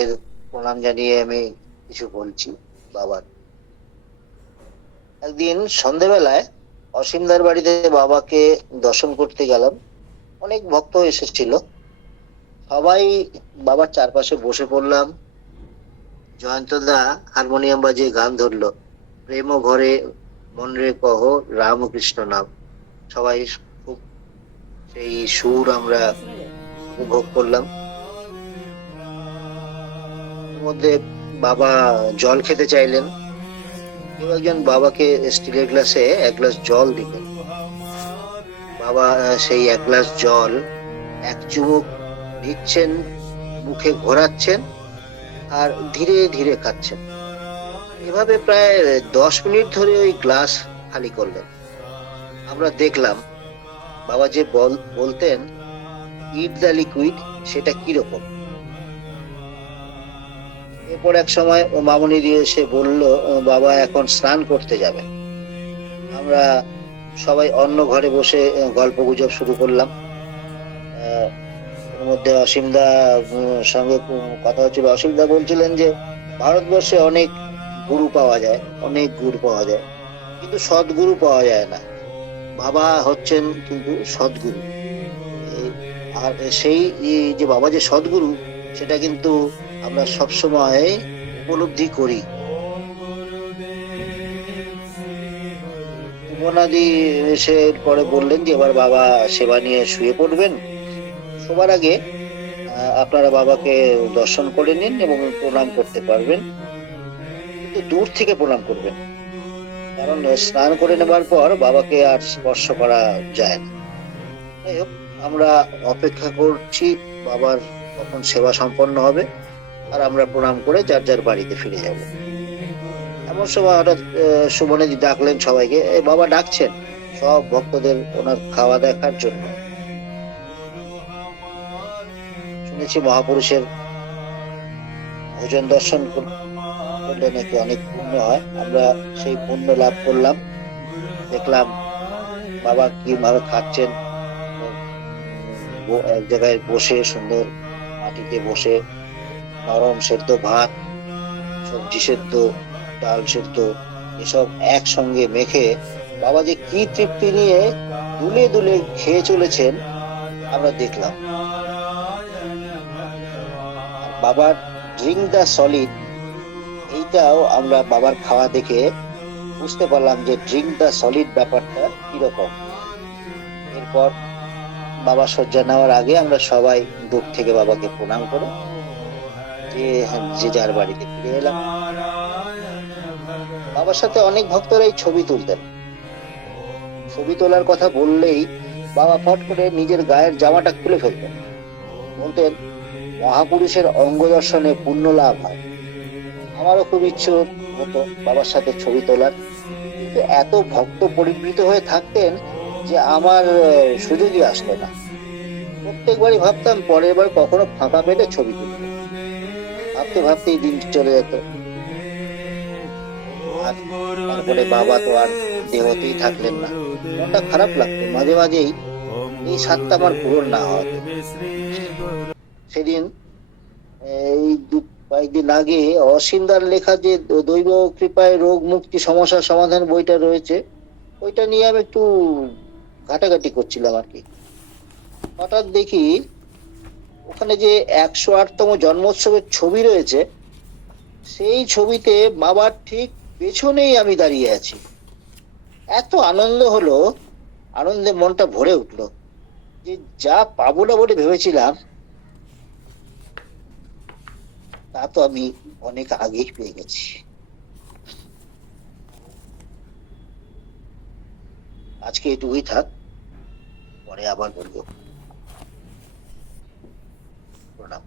এর প্রণাম জানিয়ে আমি কিছু বলছি বাবার। একদিন সন্ধেবেলায় অসীমদার বাড়িতে বাবাকে দর্শন করতে গেলাম। অনেক ভক্ত এসেছিল। সবাই বাবার চারপাশে বসে পড়লাম। জয়ন্তদা হারমোনিয়াম বাজিয়ে গান ধরলো, প্রেম ঘরে মন রে কহ রামকৃষ্ণ নাম। সবাই খুব সেই সুর আমরা উপভোগ করলাম। এর মধ্যে বাবা জল খেতে চাইলেন। কেউ একজন বাবাকে স্টিলের গ্লাসে এক গ্লাস জল দিলেন। বাবা সেই এক গ্লাস জল এক চুমুক নিচ্ছেন, মুখে ঘোরাচ্ছেন আর ধীরে ধীরে খাচ্ছেন। এভাবে প্রায় 10 মিনিট ধরে ওই গ্লাস খালি করলেন। আমরা দেখলাম বাবা যে বলতেন ইট দ্য লিকুইড, সেটা কিরকম। এরপর এক সময় ও মামুনি দিয়ে এসে বলল বাবা এখন স্নান করতে যাবেন। আমরা সবাই অন্য ঘরে বসে গল্প গুজব শুরু করলাম। এর মধ্যে অসীমদা সঙ্গে কথা হচ্ছিল। অসীমদা বলছিলেন যে ভারতবর্ষে অনেক গুরু পাওয়া যায়, অনেক গুরু পাওয়া যায়, কিন্তু সদ্গুরু পাওয়া যায় না। বাবা হচ্ছেন কিন্তু সদ্গুরু। আর সেই যে বাবা যে সদ্গুরু, সেটা কিন্তু আমরা সবসময় উপলব্ধি করি। উপনাদি এসে পরে বললেন যে এবার বাবা সেবা নিয়ে শুয়ে পড়বেন। সবার আগে আপনারা বাবাকে দর্শন করে নিন এবং প্রণাম করতে পারবেন, কিন্তু দূর থেকে প্রণাম করবেন, কারণ স্নান করে নেবার পর বাবাকে আর স্পর্শ করা যায় না। যাই হোক, আমরা অপেক্ষা করছি বাবার কখন সেবা সম্পন্ন হবে, আর আমরা প্রণাম করে যার যার বাড়িতে ফিরে যাব। এমন সময় হঠাৎ সুমনেদি ডাকলেন সবাইকে। বাবা ডাকছেন সব ভক্তদের ওনার খাওয়া দেখার জন্য। শুনেছি মহাপুরুষের ভোজন দর্শন করলে নাকি অনেক পুণ্য হয়। আমরা সেই পুণ্য লাভ করলাম। দেখলাম বাবা কিভাবে খাচ্ছেন, এক জায়গায় বসে সুন্দর মাটিতে বসে নরম সেদ্ধ ভাত, সবজি সেদ্ধ, ডাল সেদ্ধ, এসব একসঙ্গে মেখে বাবা যে কি তৃপ্তি নিয়ে দুলে দুলে খেয়ে চলেছেন আমরা দেখলাম। বাবার ড্রিঙ্ক দ্য সলিড, এইটাও আমরা বাবার খাওয়া দেখে বুঝতে পারলাম যে ড্রিঙ্ক দ্য সলিড ব্যাপারটা কিরকম। এরপর বাবা শয্যা নেওয়ার আগে আমরা সবাই দূর থেকে বাবাকে প্রণাম করে যে যার বাড়িতে ফিরে এলাম। বাবার সাথে অনেক ভক্তরাই ছবি তুলতেন। ছবি তোলার কথা বললেই বাবা ফট করে নিজের গায়ের জামাটা খুলে ফেলতেন। বলতেন মহাপুরুষের অঙ্গ দর্শনে পুণ্য লাভ হয়। আমারও খুব ইচ্ছে হতো বাবার সাথে ছবি তোলার, কিন্তু এত ভক্ত পরিবৃত হয়ে থাকতেন যে আমার সুযোগই আসতো না। প্রত্যেকবারই ভাবতাম পরের বার কখনো ফাঁকা পেলে ছবি তুলব। ভাবতে ভাবতেই দিন চলে যেত। আর তারপরে বাবা তো আর দেহতেই থাকলেন না। মনটা খারাপ লাগতো মাঝে মাঝেই, এই স্বাদটা আমার পূরণ না হওয়াতে। সেদিন এই কয়েকদিন আগে অসীমদার লেখা যে দৈব কৃপায় রোগ মুক্তি সমস্যার সমাধান বইটা রয়েছে, ওইটা নিয়ে আমি একটু ঘাটাঘাটি করছিলাম আর কি। হঠাৎ দেখি ওখানে যে 108তম জন্মোৎসবের ছবি রয়েছে, সেই ছবিতে বাবার ঠিক পেছনেই আমি দাঁড়িয়ে আছি। এত আনন্দ হলো, আনন্দে মনটা ভরে উঠলো যে যা পাবো না বলে ভেবেছিলাম তা তো আমি অনেক আগেই পেয়ে গেছি। আজকে এটুকুই থাক, পরে আবার বলবো। প্রণাম।